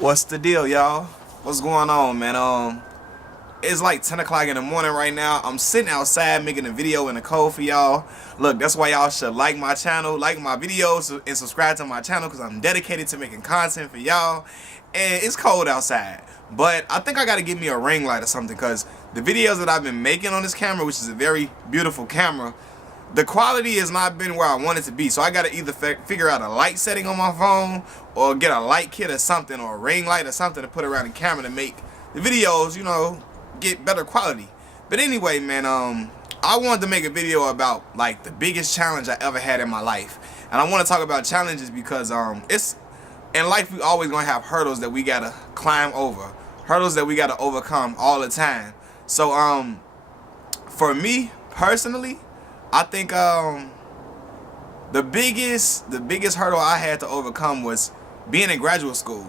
What's the deal, y'all? What's going on, man? It's like 10 o'clock in the morning right now. I'm sitting outside making a video in the cold for y'all. Look, that's why y'all should like my channel, like my videos, and subscribe to my channel, because I'm dedicated to making content for y'all. And it's cold outside, but I think I gotta get me a ring light or something, because the videos that I've been making on this camera, which is a very beautiful camera, the quality has not been where I want it to be. So I gotta either figure out a light setting on my phone, or get a light kit or something, or a ring light or something to put around the camera to make the videos, you know, get better quality. But anyway, man, I wanted to make a video about like the biggest challenge I ever had in my life. And I want to talk about challenges because it's in life, we always gonna have hurdles that we gotta climb over, hurdles that we gotta overcome all the time. So for me personally, I think the biggest hurdle I had to overcome was being in graduate school.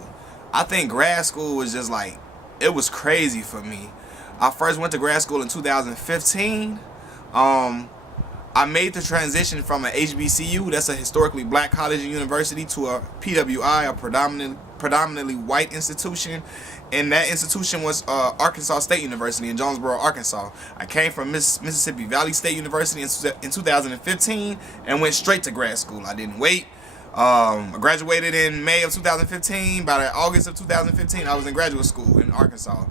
I think grad school was just like, it was crazy for me. I first went to grad school in 2015. I made the transition from an HBCU, that's a historically black college and university, to a PWI, a predominantly white institution. And that institution was Arkansas State University in Jonesboro, Arkansas. I came from Mississippi Valley State University in 2015 and went straight to grad school. I didn't wait. I graduated in May of 2015. By August of 2015, I was in graduate school in Arkansas.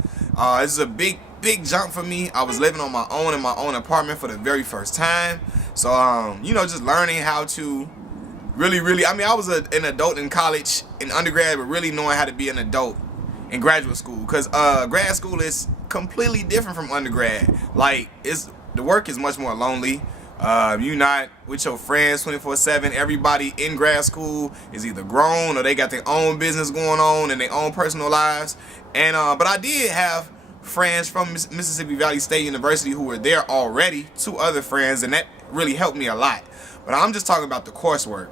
This is a big jump for me. I was living on my own in my own apartment for the very first time. So, you know, just learning how to really, I mean, I was an adult in college, in undergrad, but really knowing how to be an adult in graduate school. Because grad school is completely different from undergrad. Like, the work is much more lonely. You're not with your friends 24/7. Everybody in grad school is either grown or they got their own business going on and their own personal lives. And but I did have friends from Mississippi Valley State University who were there already, 2 other friends, and that really helped me a lot. But I'm just talking about the coursework.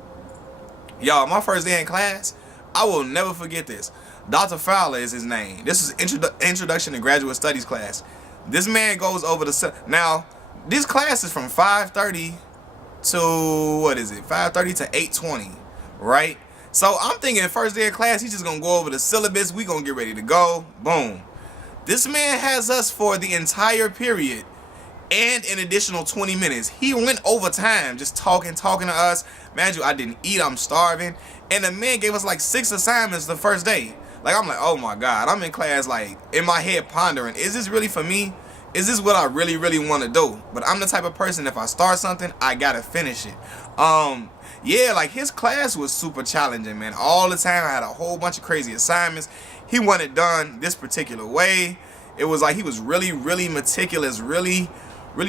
Y'all, my first day in class, I will never forget this. Dr. Fowler is his name. This is Introduction to Graduate Studies class. This man goes over the... Now, this class is from 5:30 to, what is it? 5:30 to 8:20, right? So I'm thinking first day of class, he's just going to go over the syllabus. We going to get ready to go. Boom. This man has us for the entire period and an additional 20 minutes. He went over time just talking to us. Man, I didn't eat. I'm starving. And the man gave us like 6 assignments the first day. Like, I'm like, oh my God. I'm in class, like, in my head pondering, is this really for me? Is this what I really want to do? But I'm the type of person, if I start something, I gotta finish it. Yeah, like, his class was super challenging, man. All the time, I had a whole bunch of crazy assignments. He wanted it done this particular way. It was like he was really meticulous, really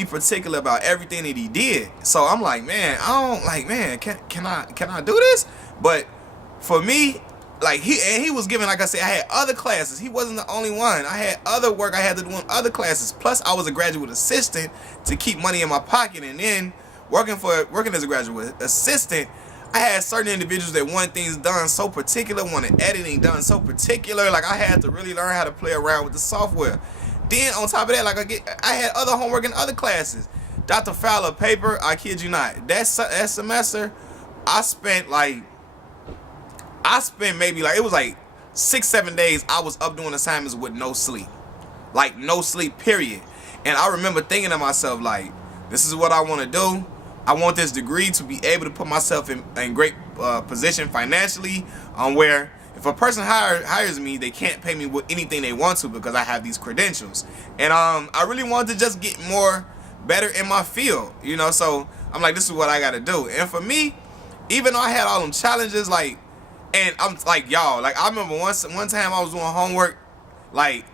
particular about everything that he did. So I'm like, man, can I do this? But for me, like, he was giving, like I said, I had other classes. He wasn't the only one. I had other work I had to do in other classes. Plus, I was a graduate assistant to keep money in my pocket. And then working as a graduate assistant, I had certain individuals that wanted things done so particular, wanted editing done so particular. Like, I had to really learn how to play around with the software. Then on top of that, like, I had other homework in other classes. Dr. Fowler paper, I kid you not, that semester, I spent maybe, like, it was like 6-7 days I was up doing assignments with no sleep. Like, no sleep, period. And I remember thinking to myself, like, this is what I want to do. I want this degree to be able to put myself in great position financially, where if a person hires me, they can't pay me with anything they want to because I have these credentials. And I really wanted to just get better in my field, you know. So I'm like, this is what I got to do. And for me, even though I had all them challenges, like, and I'm like, y'all, like, I remember one time I was doing homework. Like,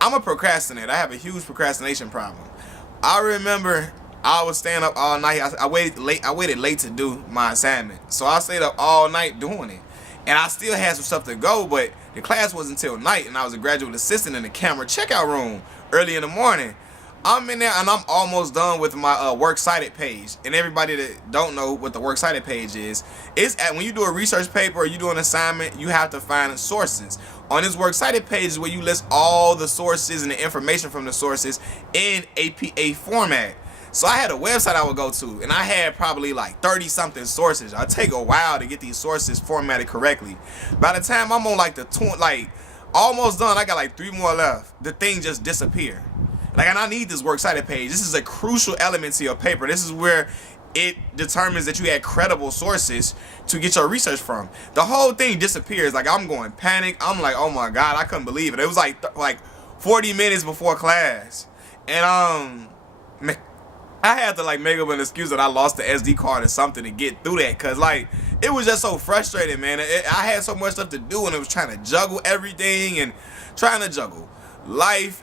I'm a procrastinator. I have a huge procrastination problem. I remember I was staying up all night. I waited late to do my assignment. So I stayed up all night doing it. And I still had some stuff to go, but the class wasn't until night, and I was a graduate assistant in the camera checkout room early in the morning. I'm in there, and I'm almost done with my works cited page. And everybody that don't know what the works cited page is, when you do a research paper or you do an assignment, you have to find sources. On this works cited page is where you list all the sources and the information from the sources in APA format. So I had a website I would go to, and I had probably like 30 something sources. I take a while to get these sources formatted correctly. By the time I'm on like almost done, I got like 3 more left. The thing just disappeared. Like, and I need this works cited page. This is a crucial element to your paper. This is where it determines that you had credible sources to get your research from. The whole thing disappears. Like, I'm going panic. I'm like, oh my God, I couldn't believe it. It was like 40 minutes before class. And I had to like make up an excuse that I lost the SD card or something to get through that, cause like it was just so frustrating, man. I had so much stuff to do, and it was trying to juggle everything and trying to juggle life,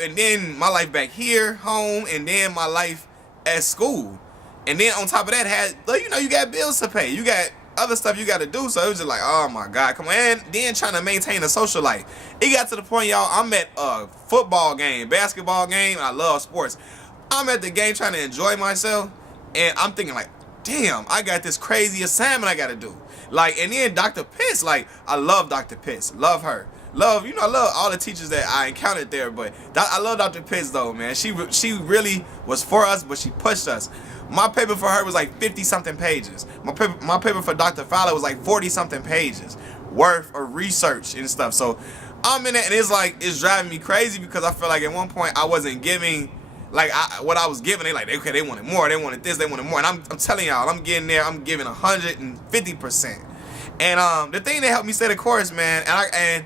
and then my life back here, home, and then my life at school, and then on top of that, you got bills to pay, you got other stuff you got to do. So it was just like, oh my God, come on. And then trying to maintain a social life. It got to the point, y'all, I'm at a football game, basketball game. I love sports. I'm at the game trying to enjoy myself, and I'm thinking like, damn, I got this crazy assignment I gotta do. Like, and then Dr. Pitts, like, I love Dr. Pitts, love her, I love all the teachers that I encountered there, but I love Dr. Pitts though, man. She really was for us, but she pushed us. My paper for her was like 50 something pages. My paper for Dr. Fowler was like 40 something pages worth of research and stuff. So I'm in it, and it's driving me crazy, because I feel like at one point I wasn't giving what I was giving. They wanted more, they wanted this, they wanted more, and I'm telling y'all, I'm getting there, I'm giving 150%. And the thing that helped me stay the course, man, and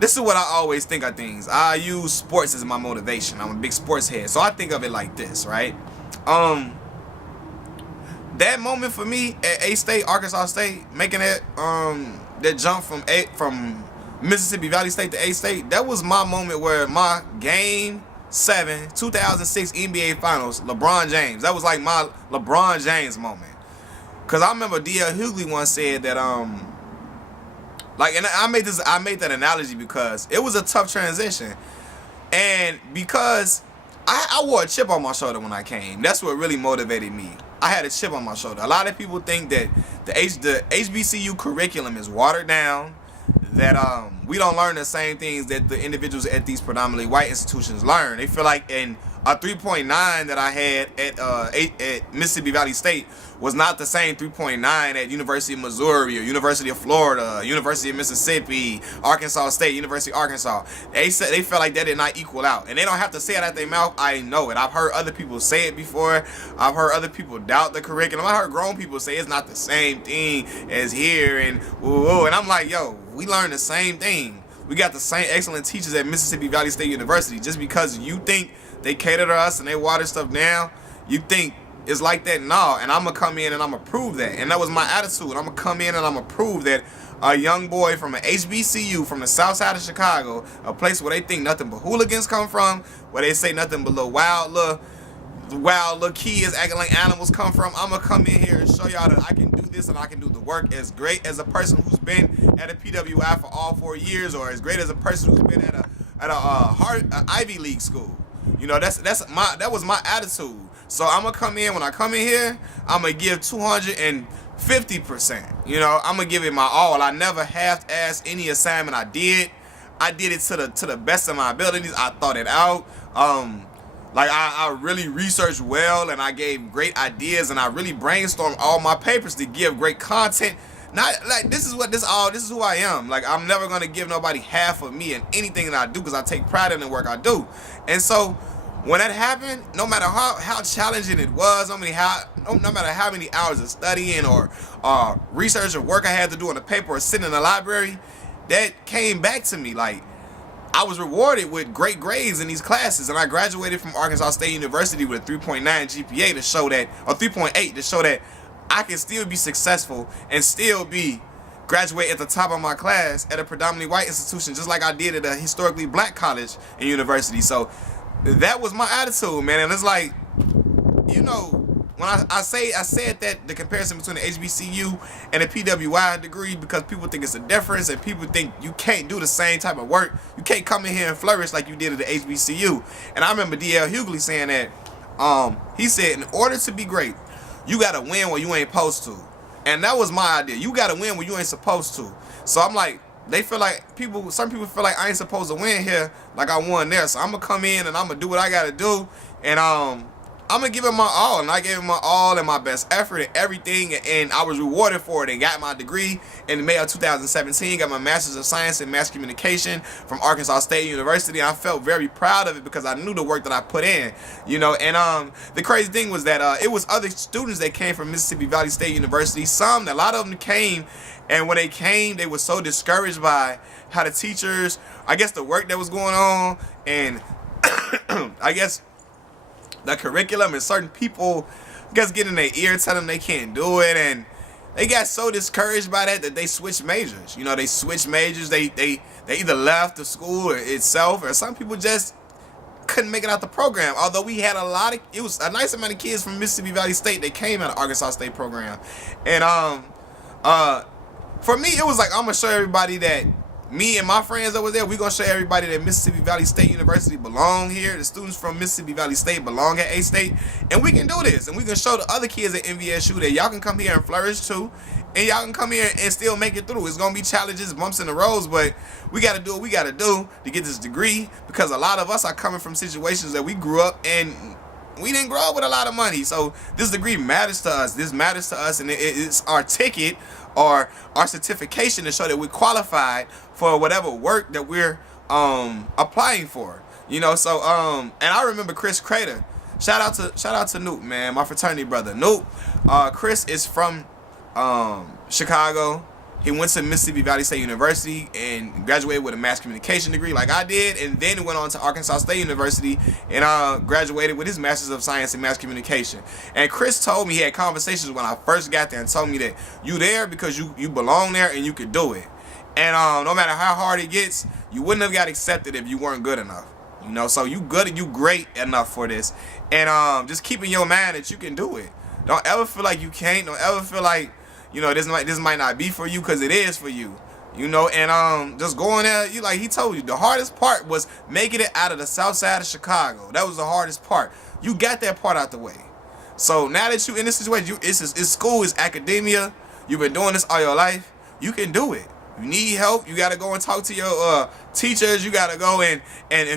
this is what I always think of things. I use sports as my motivation. I'm a big sports head, so I think of it like this, right? That moment for me at A-State, Arkansas State, making that jump from Mississippi Valley State to A-State, that was my moment where my Game 7, 2006 NBA Finals, LeBron James. That was like my LeBron James moment. Cause I remember D.L. Hughley once said that and I made that analogy because it was a tough transition, and because I wore a chip on my shoulder when I came. That's what really motivated me. I had a chip on my shoulder. A lot of people think that the HBCU curriculum is watered down, that we don't learn the same things that the individuals at these predominantly white institutions learn. They feel like in a 3.9 that I had at Mississippi Valley State was not the same 3.9 at University of Missouri or University of Florida, University of Mississippi, Arkansas State, University of Arkansas. They felt like that did not equal out. And they don't have to say it out their mouth. I know it. I've heard other people say it before. I've heard other people doubt the curriculum. I heard grown people say it's not the same thing as here, and and I'm like, yo, we learn the same thing. We got the same excellent teachers at Mississippi Valley State University. Just because you think they cater to us and they water stuff down, you think it's like that? No. And I'm going to come in and I'm going to prove that. And that was my attitude. I'm going to come in and I'm going to prove that a young boy from an HBCU from the south side of Chicago, a place where they think nothing but hooligans come from, where they say nothing but wild little kids acting like animals come from, I'm going to come in here and show y'all that I can do this and I can do the work as great as a person who's been at a PWI for all 4 years, or as great as a person who's been at a Ivy League school. You know, that was my attitude. So I'm gonna come in. When I come in here, I'm gonna give 250%. You know, I'm gonna give it my all. I never half-assed any assignment I did. I did it to the best of my abilities. I thought it out. I really researched well, and I gave great ideas, and I really brainstormed all my papers to give great content. Not like this is who I am. Like, I'm never gonna give nobody half of me in anything that I do, because I take pride in the work I do. And so when that happened, no matter how challenging it was, no matter how many hours of studying or research or work I had to do on the paper or sitting in the library, that came back to me. Like, I was rewarded with great grades in these classes, and I graduated from Arkansas State University with a 3.9 GPA to show that, or 3.8 to show that I can still be successful and still graduate at the top of my class at a predominantly white institution, just like I did at a historically black college and university. So that was my attitude, man. And it's like, you know, when I said that the comparison between the HBCU and the PWI degree, because people think it's a difference, and people think you can't do the same type of work. You can't come in here and flourish like you did at the HBCU. And I remember D.L. Hughley saying that. He said, in order to be great, you gotta win where you ain't supposed to. And that was my idea. You gotta win where you ain't supposed to. So I'm like, they feel like some people feel like I ain't supposed to win here like I won there. So I'm gonna come in and I'm gonna do what I gotta do, and I'm gonna give it my all. And I gave it my all and my best effort and everything, and I was rewarded for it and got my degree in May of 2017. Got my Master's of Science in Mass Communication from Arkansas State University. I felt very proud of it because I knew the work that I put in, you know. And the crazy thing was that it was other students that came from Mississippi Valley State University. A lot of them came, and when they came, they were so discouraged by how the teachers, I guess the work that was going on, and I guess the curriculum, and certain people, I guess, get in their ear, tell them they can't do it, and they got so discouraged by that they switched majors. You know, they switched majors. They either left the school or itself, or some people just couldn't make it out the program. Although we had it was a nice amount of kids from Mississippi Valley State that came out of Arkansas State program, and for me, it was like, I'm gonna show everybody that me and my friends that was there, we gonna show everybody that Mississippi Valley State University belong here. The students from Mississippi Valley State belong at A-State, and we can do this, and we can show the other kids at MVSU that y'all can come here and flourish too, and y'all can come here and still make it through. It's gonna be challenges, bumps in the roads, but we gotta do what we gotta do to get this degree, because a lot of us are coming from situations that we grew up and we didn't grow up with a lot of money. So this degree matters to us. This matters to us, and it's our ticket or our certification to show that we're qualified for whatever work that we're applying for. You know, so and I remember Chris Crater. Shout out to Newt, man, my fraternity brother. Newt, Chris is from Chicago. He went to Mississippi Valley State University and graduated with a mass communication degree like I did, and then went on to Arkansas State University and graduated with his Master's of Science in Mass Communication. And Chris told me, he had conversations when I first got there and told me that you there because you belong there and you could do it. And no matter how hard it gets, you wouldn't have got accepted if you weren't good enough. You know, so you good and you great enough for this. And just keep in your mind that you can do it. Don't ever feel like you can't. Don't ever feel like, you know, this might not be for you, because it is for you. You know, and just going there, like he told you, the hardest part was making it out of the south side of Chicago. That was the hardest part. You got that part out the way. So now that you in this situation, it's school, it's academia. You've been doing this all your life. You can do it. You need help, you gotta go and talk to your teachers. You gotta go and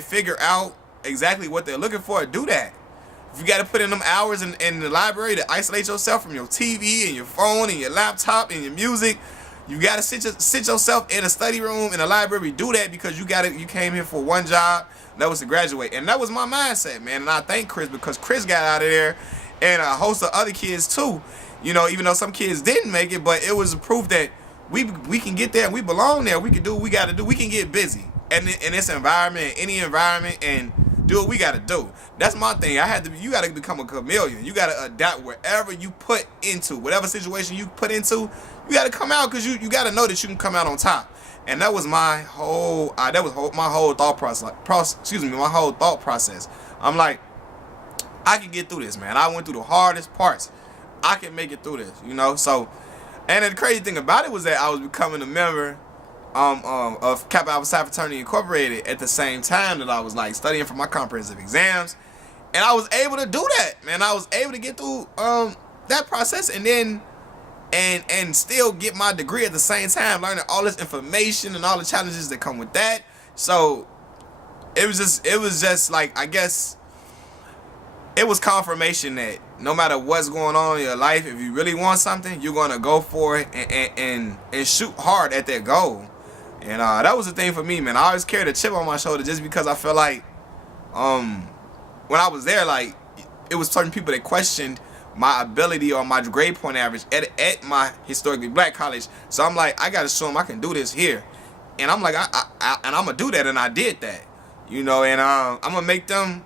figure out exactly what they're looking for. Do that. If you got to put in them hours in the library to isolate yourself from your TV and your phone and your laptop and your music, you got to sit yourself in a study room in a library. Do that, because you came here for one job, that was to graduate. And that was my mindset, man. And I thank Chris, because Chris got out of there, and a host of other kids too. You know, even though some kids didn't make it, but it was a proof that we can get there and we belong there. We can do what we got to do. We can get busy in this environment, any environment, and do what we gotta do. That's my thing. You gotta become a chameleon. You gotta adapt wherever you put into, whatever situation you put into. You gotta come out, because you gotta know that you can come out on top. And that was my whole thought process. I'm like, I can get through this, man. I went through the hardest parts. I can make it through this, you know. So, and the crazy thing about it was that I was becoming a member of Kappa Alpha Psi Fraternity Incorporated at the same time that I was like studying for my comprehensive exams, and I was able to do that, man. I was able to get through that process, and then and still get my degree at the same time, learning all this information and all the challenges that come with that. So it was just like, I guess it was confirmation that no matter what's going on in your life, if you really want something, you're gonna go for it and shoot hard at that goal. And that was the thing for me, man. I always carried a chip on my shoulder, just because I felt like when I was there, like, it was certain people that questioned my ability or my grade point average at my historically black college. So I'm like, I gotta show them I can do this here. And I'm like, I'm gonna do that, and I did that, you know. And I'm gonna make them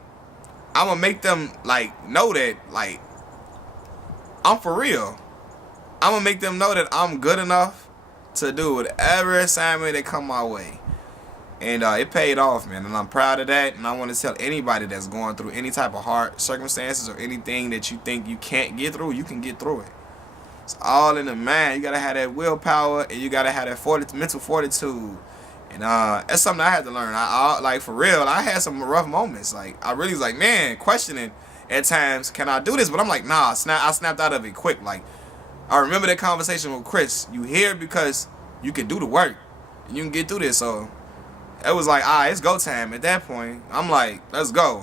like know that, like, I'm for real. I'm gonna make them know that I'm good enough to do whatever assignment that come my way. And it paid off, man, and I'm proud of that. And I want to tell anybody that's going through any type of hard circumstances or anything that you think you can't get through, you can get through it. It's all in the mind. You gotta have that willpower, and you gotta have that mental fortitude. And that's something I had to learn. I like, for real, I had some rough moments. Like, I really was like, man, questioning at times, can I do this? But I'm like, nah, I snapped out of it quick. Like, I remember that conversation with Chris. You here because you can do the work. and you can get through this. So it was like, all right, it's go time. At that point, I'm like, let's go.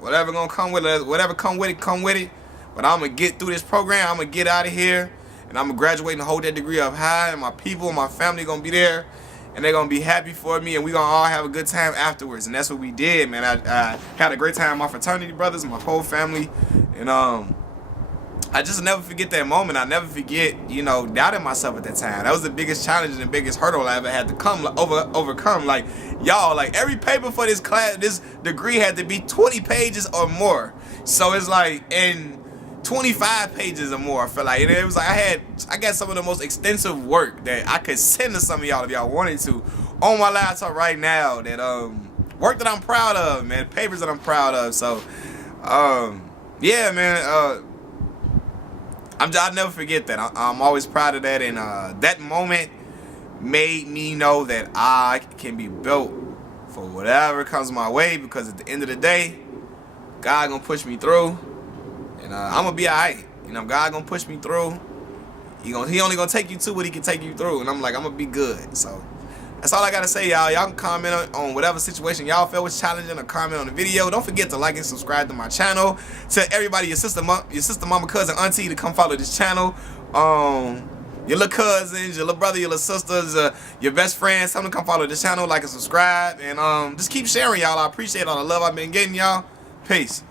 Whatever gonna come with it, whatever come with it. But I'm gonna get through this program. I'm gonna get out of here, and I'm gonna graduate and hold that degree up high. And my people, my family gonna be there, and they're gonna be happy for me, and we gonna all have a good time afterwards. And that's what we did, man. I had a great time with my fraternity brothers, my whole family, and I just never forget that moment. I never forget, doubting myself at that time. That was the biggest challenge and the biggest hurdle I ever had to overcome. Like, y'all, like every paper for this class, this degree had to be 20 pages or more. So it's like, in 25 pages or more, I feel like. And it was like, I got some of the most extensive work that I could send to some of y'all if y'all wanted to on my laptop right now. That work that I'm proud of, man. Papers that I'm proud of. So, yeah, man. I'll never forget that. I'm always proud of that, and that moment made me know that I can be built for whatever comes my way, because at the end of the day, God gonna push me through, and I'm gonna be alright. God gonna push me through. He only gonna take you to what he can take you through, and I'm like, I'm gonna be good. So that's all I gotta say, y'all. Y'all can comment on whatever situation y'all felt was challenging, or comment on the video. Don't forget to like and subscribe to my channel. Tell everybody, your sister, mama, cousin, auntie, to come follow this channel. Your little cousins, your little brother, your little sisters, your best friends, tell them to come follow this channel, like and subscribe, and just keep sharing, y'all. I appreciate all the love I've been getting, y'all. Peace.